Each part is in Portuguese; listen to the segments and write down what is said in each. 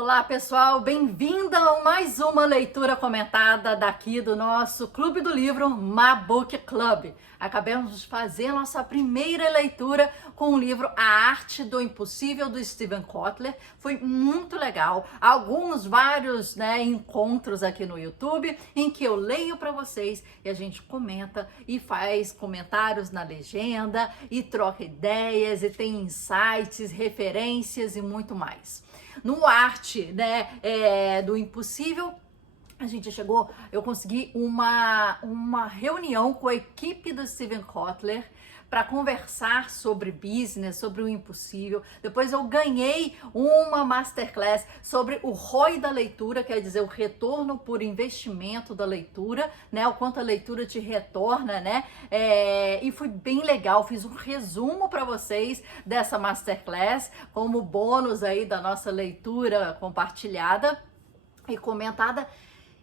Olá pessoal, bem-vinda a mais uma leitura comentada daqui do nosso Clube do Livro My Book Club. Acabamos de fazer a nossa primeira leitura com o livro A Arte do Impossível do Steven Kotler. Foi muito legal, vários encontros aqui no YouTube em que eu leio para vocês e a gente comenta e faz comentários na legenda e troca ideias e tem insights, referências e muito mais. No Arte, do Impossível, eu consegui uma reunião com a equipe do Steven Kotler para conversar sobre business, sobre o impossível. Depois eu ganhei uma masterclass sobre o ROI da leitura, quer dizer, o retorno por investimento da leitura, o quanto a leitura te retorna, e foi bem legal. Fiz um resumo para vocês dessa masterclass como bônus aí da nossa leitura compartilhada e comentada.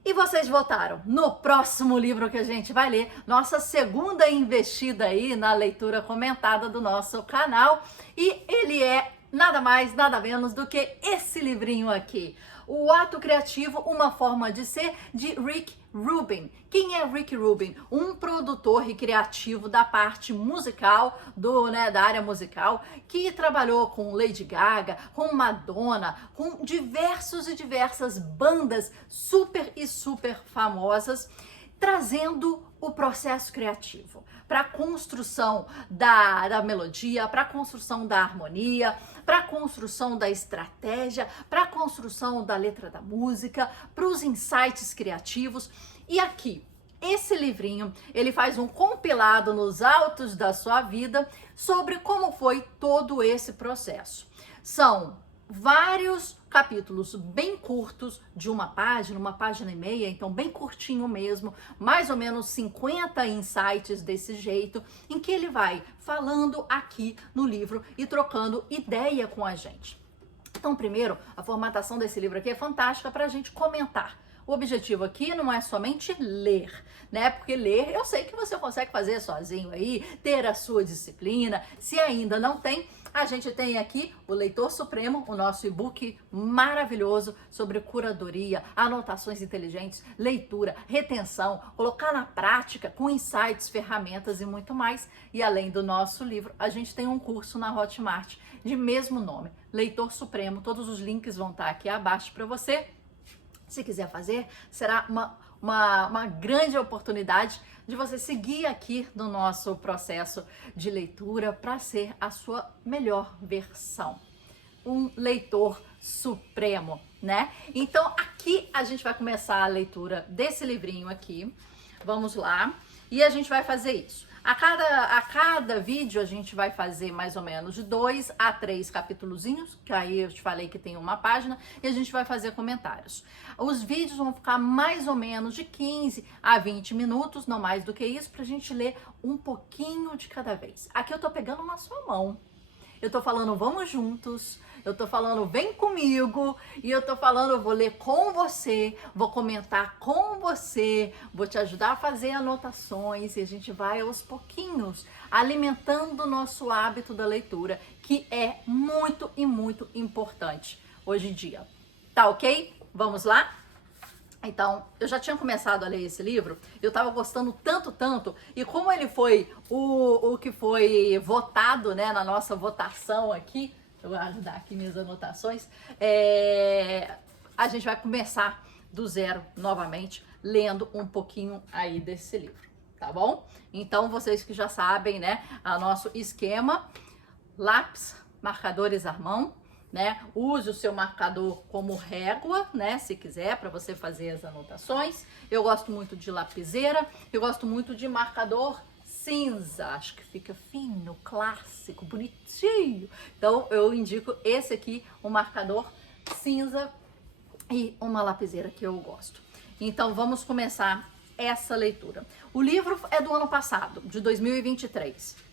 E vocês votaram no próximo livro que a gente vai ler, nossa segunda investida aí na leitura comentada do nosso canal. E ele é nada mais, nada menos do que esse livrinho aqui. O Ato Criativo, Uma Forma de Ser, de Rick Rubin. Quem é Rick Rubin? Um produtor e criativo da parte musical, da área musical, que trabalhou com Lady Gaga, com Madonna, com diversas bandas super e super famosas, trazendo o processo criativo para a construção da melodia, para a construção da harmonia, para a construção da estratégia, para a construção da letra da música, para os insights criativos. E aqui, esse livrinho, ele faz um compilado nos autos da sua vida sobre como foi todo esse processo. São vários capítulos bem curtos, de uma página e meia, então bem curtinho mesmo, mais ou menos 50 insights desse jeito, em que ele vai falando aqui no livro e trocando ideia com a gente. Então, primeiro, a formatação desse livro aqui é fantástica para a gente comentar. O objetivo aqui não é somente ler, Porque ler, eu sei que você consegue fazer sozinho aí, ter a sua disciplina. Se ainda não tem, a gente tem aqui o Leitor Supremo, o nosso e-book maravilhoso sobre curadoria, anotações inteligentes, leitura, retenção, colocar na prática com insights, ferramentas e muito mais. E além do nosso livro, a gente tem um curso na Hotmart de mesmo nome, Leitor Supremo. Todos os links vão estar aqui abaixo para você. Se quiser fazer, será uma grande oportunidade de você seguir aqui no nosso processo de leitura para ser a sua melhor versão. Um leitor supremo, Então, aqui a gente vai começar a leitura desse livrinho aqui. Vamos lá. E a gente vai fazer isso. A cada vídeo a gente vai fazer mais ou menos de 2 a 3 capítulozinhos, que aí eu te falei que tem uma página, e a gente vai fazer comentários. Os vídeos vão ficar mais ou menos de 15 a 20 minutos, não mais do que isso, pra gente ler um pouquinho de cada vez. Aqui eu tô pegando na sua mão. Eu tô falando, vamos juntos. Eu tô falando, vem comigo. E eu tô falando, vou ler com você, vou comentar com você, vou te ajudar a fazer anotações. E a gente vai aos pouquinhos alimentando o nosso hábito da leitura, que é muito e muito importante hoje em dia. Tá ok? Vamos lá? Então, eu já tinha começado a ler esse livro, eu tava gostando tanto, e como ele foi o que foi votado, na nossa votação aqui, eu vou ajudar aqui minhas anotações, a gente vai começar do zero novamente, lendo um pouquinho aí desse livro, tá bom? Então, vocês que já sabem, o nosso esquema, lápis, marcadores à mão, Use o seu marcador como régua, se quiser, para você fazer as anotações. Eu gosto muito de lapiseira, eu gosto muito de marcador cinza, acho que fica fino, clássico, bonitinho. Então, eu indico esse aqui, um marcador cinza e uma lapiseira que eu gosto. Então, vamos começar essa leitura. O livro é do ano passado, de 2023.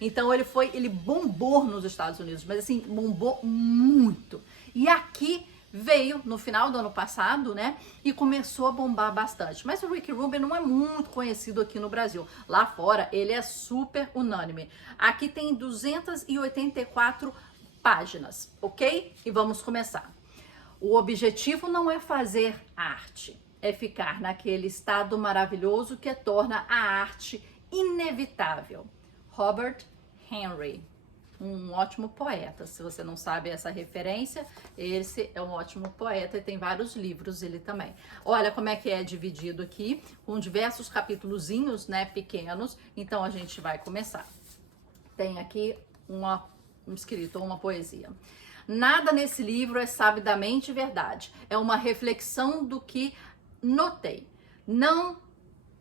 Então ele bombou nos Estados Unidos, mas assim, bombou muito. E aqui veio no final do ano passado, e começou a bombar bastante. Mas o Rick Rubin não é muito conhecido aqui no Brasil. Lá fora, ele é super unânime. Aqui tem 284 páginas, ok? E vamos começar. O objetivo não é fazer arte, é ficar naquele estado maravilhoso que torna a arte inevitável. Robert Henry, um ótimo poeta. Se você não sabe essa referência, esse é um ótimo poeta e tem vários livros ele também. Olha como é que é dividido aqui, com diversos capítulozinhos, né, pequenos. Então a gente vai começar. Tem aqui um escrito, uma poesia. Nada nesse livro é sabidamente verdade. É uma reflexão do que notei. Não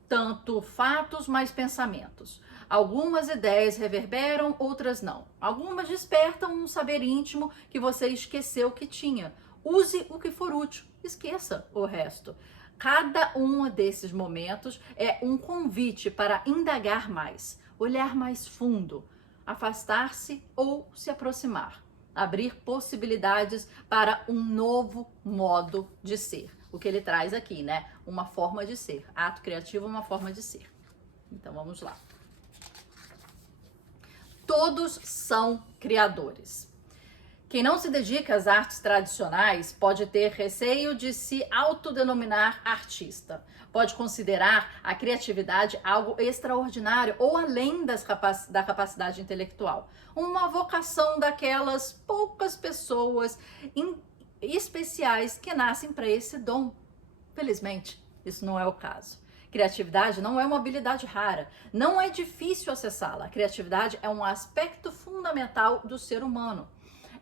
tanto fatos, mas pensamentos. Algumas ideias reverberam, outras não. Algumas despertam um saber íntimo que você esqueceu que tinha. Use o que for útil, esqueça o resto. Cada um desses momentos é um convite para indagar mais, olhar mais fundo, afastar-se ou se aproximar, abrir possibilidades para um novo modo de ser. O que ele traz aqui, né? Uma forma de ser. Ato criativo é uma forma de ser. Então vamos lá. Todos são criadores. Quem não se dedica às artes tradicionais pode ter receio de se autodenominar artista. Pode considerar a criatividade algo extraordinário ou além da capacidade intelectual. Uma vocação daquelas poucas pessoas especiais que nascem para esse dom. Felizmente, isso não é o caso. Criatividade não é uma habilidade rara, não é difícil acessá-la. A criatividade é um aspecto fundamental do ser humano.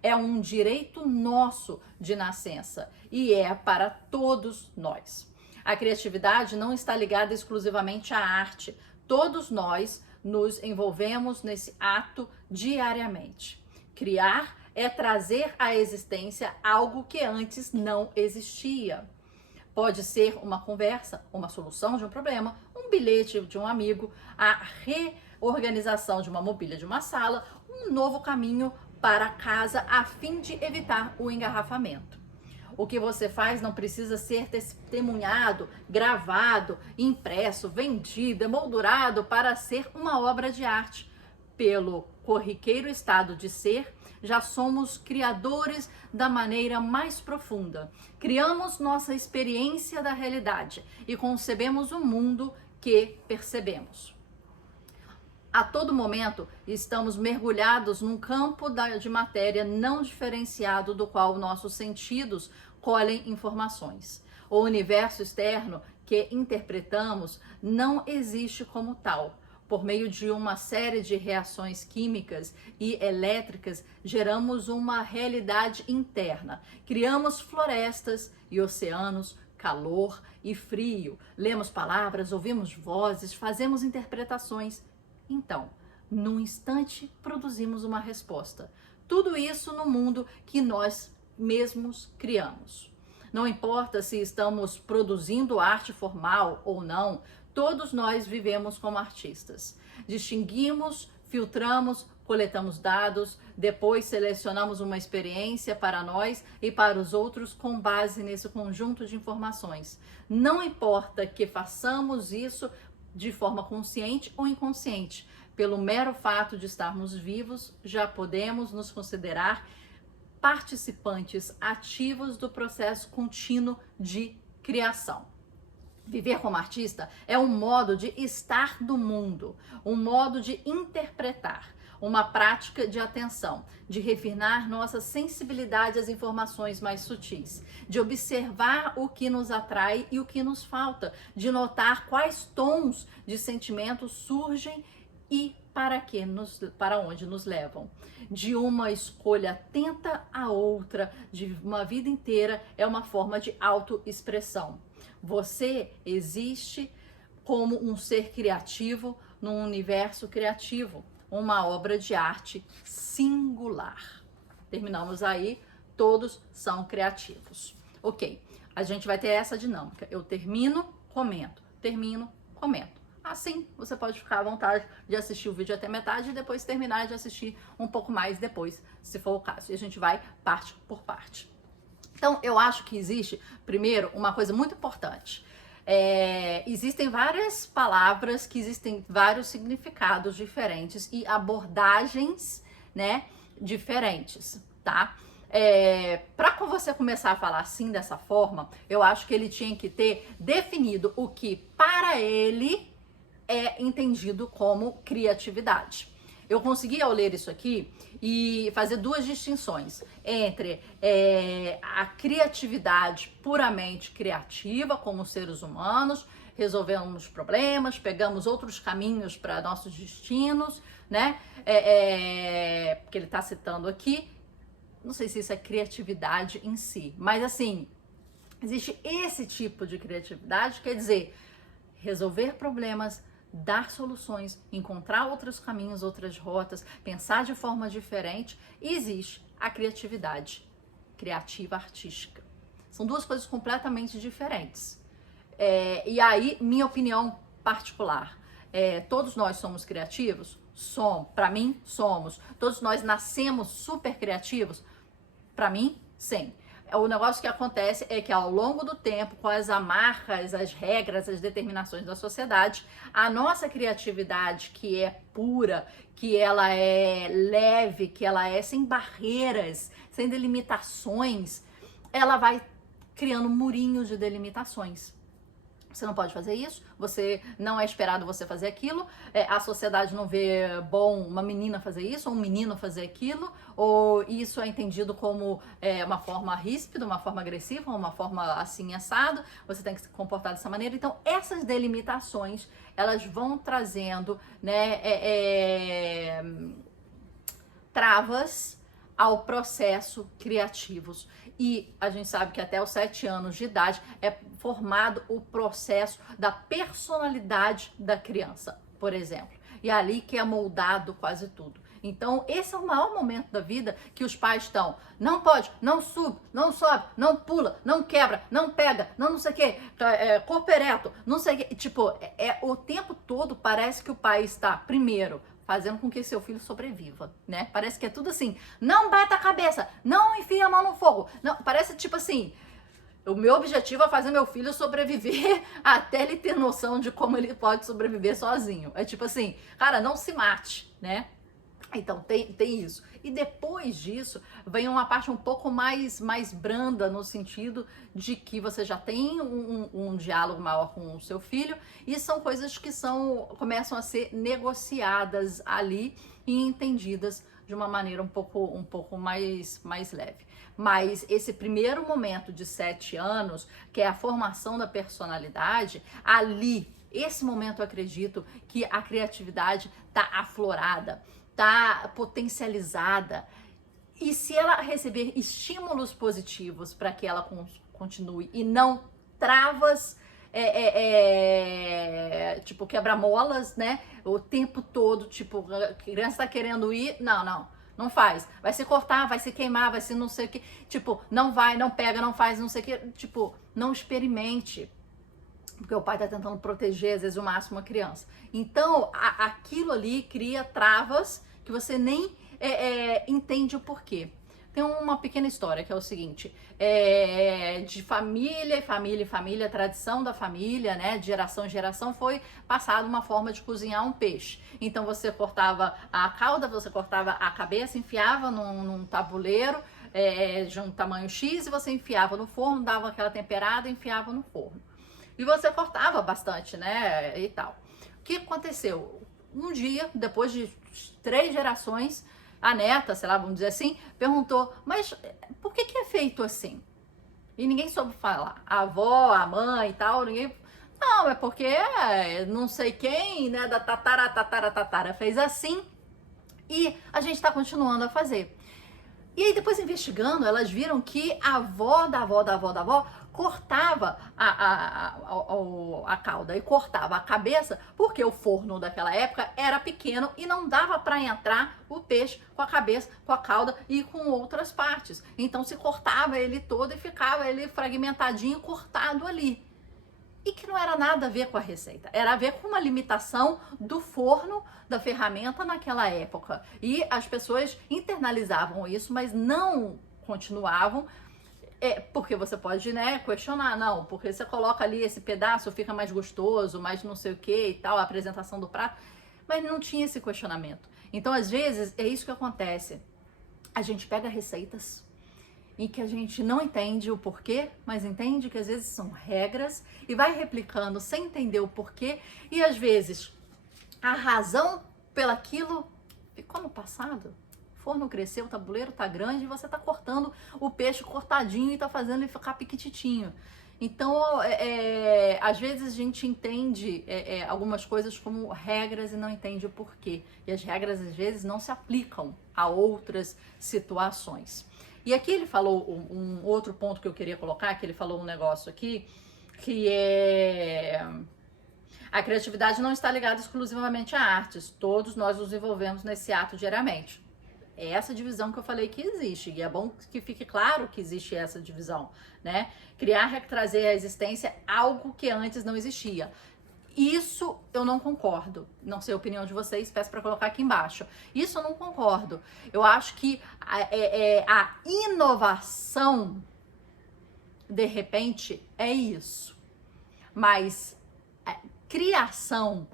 É um direito nosso de nascença e é para todos nós. A criatividade não está ligada exclusivamente à arte. Todos nós nos envolvemos nesse ato diariamente. Criar é trazer à existência algo que antes não existia. Pode ser uma conversa, uma solução de um problema, um bilhete de um amigo, a reorganização de uma mobília de uma sala, um novo caminho para casa a fim de evitar o engarrafamento. O que você faz não precisa ser testemunhado, gravado, impresso, vendido, emoldurado para ser uma obra de arte. Pelo corriqueiro estado de ser, já somos criadores da maneira mais profunda. Criamos nossa experiência da realidade e concebemos o mundo que percebemos. A todo momento, estamos mergulhados num campo de matéria não diferenciado do qual nossos sentidos colhem informações. O universo externo que interpretamos não existe como tal. Por meio de uma série de reações químicas e elétricas, geramos uma realidade interna. Criamos florestas e oceanos, calor e frio. Lemos palavras, ouvimos vozes, fazemos interpretações. Então, num instante, produzimos uma resposta. Tudo isso no mundo que nós mesmos criamos. Não importa se estamos produzindo arte formal ou não, todos nós vivemos como artistas. Distinguimos, filtramos, coletamos dados, depois selecionamos uma experiência para nós e para os outros com base nesse conjunto de informações. Não importa que façamos isso de forma consciente ou inconsciente, pelo mero fato de estarmos vivos, já podemos nos considerar participantes ativos do processo contínuo de criação. Viver como artista é um modo de estar do mundo, um modo de interpretar, uma prática de atenção, de refinar nossa sensibilidade às informações mais sutis, de observar o que nos atrai e o que nos falta, de notar quais tons de sentimentos surgem e para onde nos levam. De uma escolha atenta à outra, de uma vida inteira, é uma forma de autoexpressão. Você existe como um ser criativo num universo criativo, uma obra de arte singular. Terminamos aí, todos são criativos. Ok, a gente vai ter essa dinâmica. Eu termino, comento, termino, comento. Assim, você pode ficar à vontade de assistir o vídeo até metade e depois terminar de assistir um pouco mais depois, se for o caso. E a gente vai parte por parte. Então, eu acho que existe, primeiro, uma coisa muito importante. Existem várias palavras que existem vários significados diferentes e abordagens, né, diferentes, tá? Para você começar a falar assim, dessa forma, eu acho que ele tinha que ter definido o que para ele é entendido como criatividade. Eu consegui, ao ler isso aqui, e fazer duas distinções entre a criatividade puramente criativa, como seres humanos, resolvemos problemas, pegamos outros caminhos para nossos destinos, né? Porque ele está citando aqui, não sei se isso é criatividade em si, mas assim, existe esse tipo de criatividade, quer dizer, resolver problemas, dar soluções, encontrar outros caminhos, outras rotas, pensar de forma diferente. E existe a criatividade criativa artística. São duas coisas completamente diferentes. E aí, minha opinião particular, todos nós somos criativos? Somos. Para mim, somos. Todos nós nascemos super criativos? Para mim, sim. O negócio que acontece é que ao longo do tempo, com as amarras, as regras, as determinações da sociedade, a nossa criatividade, que é pura, que ela é leve, que ela é sem barreiras, sem delimitações, ela vai criando murinhos de delimitações. Você não pode fazer isso, você não é esperado você fazer aquilo, a sociedade não vê bom uma menina fazer isso, ou um menino fazer aquilo, ou isso é entendido como uma forma ríspida, uma forma agressiva, uma forma assim assado, você tem que se comportar dessa maneira. Então, essas delimitações, elas vão trazendo, né, travas ao processo criativos. E a gente sabe que até os 7 anos de idade é formado o processo da personalidade da criança, por exemplo. E é ali que é moldado quase tudo. Então, esse é o maior momento da vida que os pais estão. Não pode, não sube, não sobe, não pula, não quebra, não pega, não sei o quê, corpo ereto, não sei o quê. Tipo, o tempo todo parece que o pai está, primeiro, fazendo com que seu filho sobreviva, né? Parece que é tudo assim, não bata a cabeça, não enfia a mão no fogo. Não, parece tipo assim, o meu objetivo é fazer meu filho sobreviver até ele ter noção de como ele pode sobreviver sozinho. É tipo assim, cara, não se mate, né? Então, tem isso. E depois disso, vem uma parte um pouco mais branda, no sentido de que você já tem um diálogo maior com o seu filho, e são coisas que começam a ser negociadas ali e entendidas de uma maneira um pouco mais leve. Mas esse primeiro momento de 7 anos, que é a formação da personalidade, ali, esse momento eu acredito que a criatividade está aflorada, tá potencializada, e se ela receber estímulos positivos para que ela continue e não travas, tipo quebra-molas, né, o tempo todo, tipo, a criança tá querendo ir, não faz, vai se cortar, vai se queimar, vai se não sei o que, tipo, não vai, não pega, não faz, não sei o que, tipo, não experimente, porque o pai tá tentando proteger, às vezes, o máximo a criança. Então, aquilo ali cria travas que você nem entende o porquê. Tem uma pequena história que é o seguinte, de família, tradição da família, né, de geração em geração, foi passada uma forma de cozinhar um peixe. Então, você cortava a cauda, você cortava a cabeça, enfiava num tabuleiro, de um tamanho X, e você enfiava no forno, dava aquela temperada e enfiava no forno. E você cortava bastante, né, e tal. O que aconteceu? Um dia, depois de 3 gerações, a neta, sei lá, vamos dizer assim, perguntou, mas por que é feito assim? E ninguém soube falar. A avó, a mãe e tal, ninguém... Não, é porque não sei quem, né, da tatara fez assim, e a gente tá continuando a fazer. E aí, depois investigando, elas viram que a avó da avó cortava a cauda e cortava a cabeça, porque o forno daquela época era pequeno e não dava para entrar o peixe com a cabeça, com a cauda e com outras partes. Então se cortava ele todo e ficava ele fragmentadinho, cortado ali. E que não era nada a ver com a receita, era a ver com uma limitação do forno, da ferramenta naquela época. E as pessoas internalizavam isso, mas não continuavam, porque você pode, né, questionar, não, porque você coloca ali esse pedaço, fica mais gostoso, mais não sei o que e tal, a apresentação do prato, mas não tinha esse questionamento. Então, às vezes, é isso que acontece. A gente pega receitas em que a gente não entende o porquê, mas entende que às vezes são regras e vai replicando sem entender o porquê e às vezes a razão pelaquilo ficou no passado. O forno cresceu, o tabuleiro tá grande e você tá cortando o peixe cortadinho e tá fazendo ele ficar piquititinho. Então, às vezes a gente entende algumas coisas como regras e não entende o porquê. E as regras, às vezes, não se aplicam a outras situações. E aqui ele falou um outro ponto que eu queria colocar, que ele falou um negócio aqui, que é... A criatividade não está ligada exclusivamente a artes. Todos nós nos envolvemos nesse ato diariamente. É essa divisão que eu falei que existe, e é bom que fique claro que existe essa divisão, né? Criar é trazer à existência algo que antes não existia. Isso eu não concordo. Não sei a opinião de vocês, peço para colocar aqui embaixo. Isso eu não concordo. Eu acho que a inovação, de repente, é isso. Mas a criação,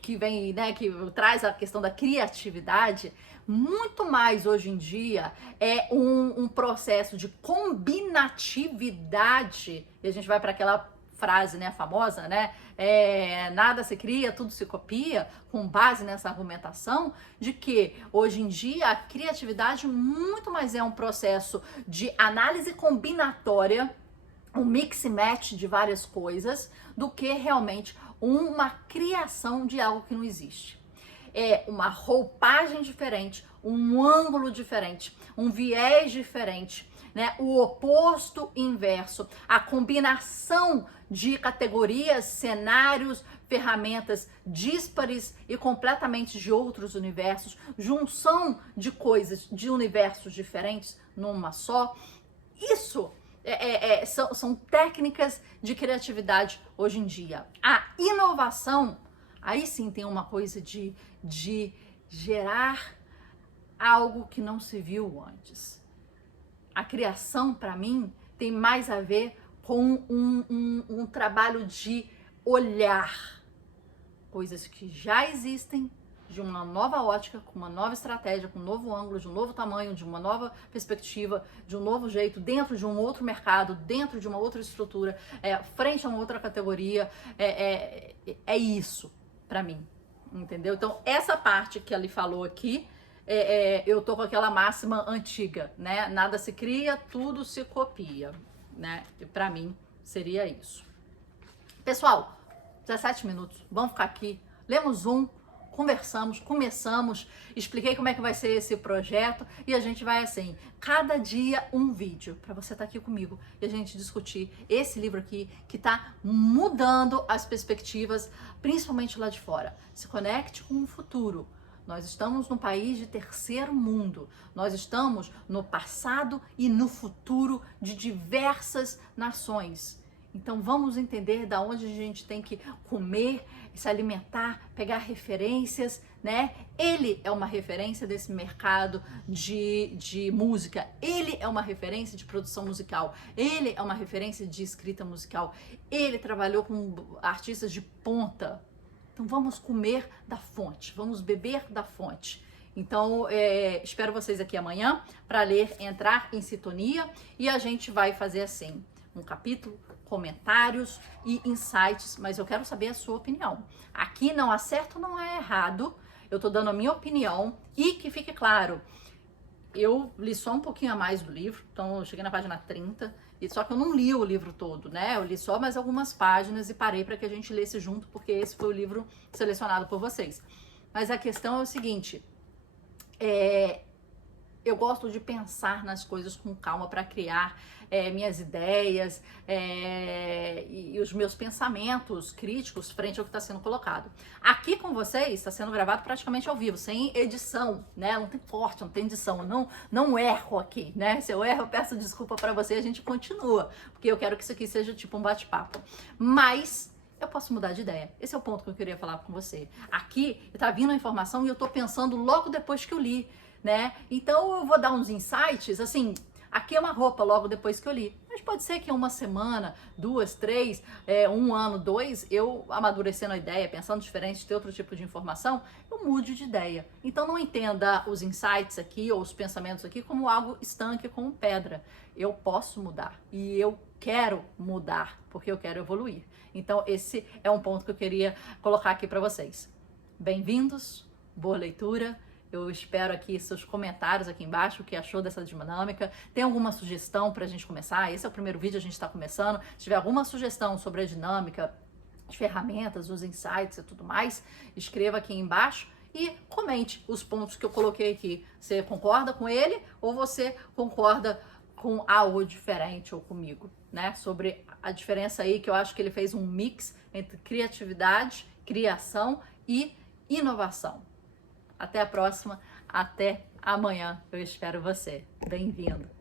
que vem, né, que traz a questão da criatividade, muito mais hoje em dia é um processo de combinatividade. E a gente vai para aquela frase, né, famosa, né, nada se cria, tudo se copia, com base nessa argumentação de que hoje em dia a criatividade muito mais é um processo de análise combinatória, um mix e match de várias coisas, do que realmente uma criação de algo que não existe. É uma roupagem diferente, um ângulo diferente, um viés diferente, né? O oposto inverso, a combinação de categorias, cenários, ferramentas díspares e completamente de outros universos, junção de coisas de universos diferentes numa só. Isso são técnicas de criatividade hoje em dia. A inovação, aí sim tem uma coisa de gerar algo que não se viu antes. A criação, para mim, tem mais a ver com um trabalho de olhar coisas que já existem de uma nova ótica, com uma nova estratégia, com um novo ângulo, de um novo tamanho, de uma nova perspectiva, de um novo jeito, dentro de um outro mercado, dentro de uma outra estrutura, frente a uma outra categoria. É isso, para mim, entendeu? Então, essa parte que ele falou aqui, eu tô com aquela máxima antiga, né? Nada se cria, tudo se copia, né? E para mim, seria isso. Pessoal, 17 minutos, vamos ficar aqui, lemos conversamos, começamos, expliquei como é que vai ser esse projeto e a gente vai assim, cada dia um vídeo para você estar aqui comigo e a gente discutir esse livro aqui que tá mudando as perspectivas, principalmente lá de fora. Se conecte com o futuro. Nós estamos num país de terceiro mundo. Nós estamos no passado e no futuro de diversas nações. Então vamos entender da onde a gente tem que comer, se alimentar, pegar referências, né? Ele é uma referência desse mercado de música, ele é uma referência de produção musical, ele é uma referência de escrita musical, ele trabalhou com artistas de ponta. Então vamos comer da fonte, vamos beber da fonte. Então, espero vocês aqui amanhã para ler Entrar em Sintonia e a gente vai fazer assim, um capítulo, comentários e insights, mas eu quero saber a sua opinião. Aqui não há certo, não há errado, eu tô dando a minha opinião e que fique claro, eu li só um pouquinho a mais do livro, então eu cheguei na página 30, e só que eu não li o livro todo, né? Eu li só mais algumas páginas e parei para que a gente lesse junto, porque esse foi o livro selecionado por vocês. Mas a questão é o seguinte, eu gosto de pensar nas coisas com calma para criar minhas ideias e os meus pensamentos críticos frente ao que está sendo colocado. Aqui com vocês está sendo gravado praticamente ao vivo, sem edição, né? Não tem corte, não tem edição, não erro aqui, né? Se eu erro, eu peço desculpa para você e a gente continua, porque eu quero que isso aqui seja tipo um bate-papo. Mas eu posso mudar de ideia. Esse é o ponto que eu queria falar com você. Aqui está vindo a informação e eu estou pensando logo depois que eu li, né? Então eu vou dar uns insights, assim, a queima-roupa logo depois que eu li. Mas pode ser que em uma semana, 2, 3, 1 ano, 2, eu amadurecendo a ideia, pensando diferente, ter outro tipo de informação, eu mude de ideia. Então não entenda os insights aqui ou os pensamentos aqui como algo estanque, como pedra. Eu posso mudar e eu quero mudar porque eu quero evoluir. Então esse é um ponto que eu queria colocar aqui para vocês. Bem-vindos, boa leitura. Eu espero aqui seus comentários aqui embaixo, o que achou dessa dinâmica. Tem alguma sugestão para a gente começar? Esse é o primeiro vídeo, a gente está começando. Se tiver alguma sugestão sobre a dinâmica, as ferramentas, os insights e tudo mais, escreva aqui embaixo e comente os pontos que eu coloquei aqui. Você concorda com ele ou você concorda com algo diferente ou comigo, né? Sobre a diferença aí que eu acho que ele fez um mix entre criatividade, criação e inovação. Até a próxima, até amanhã, eu espero você. Bem-vindo!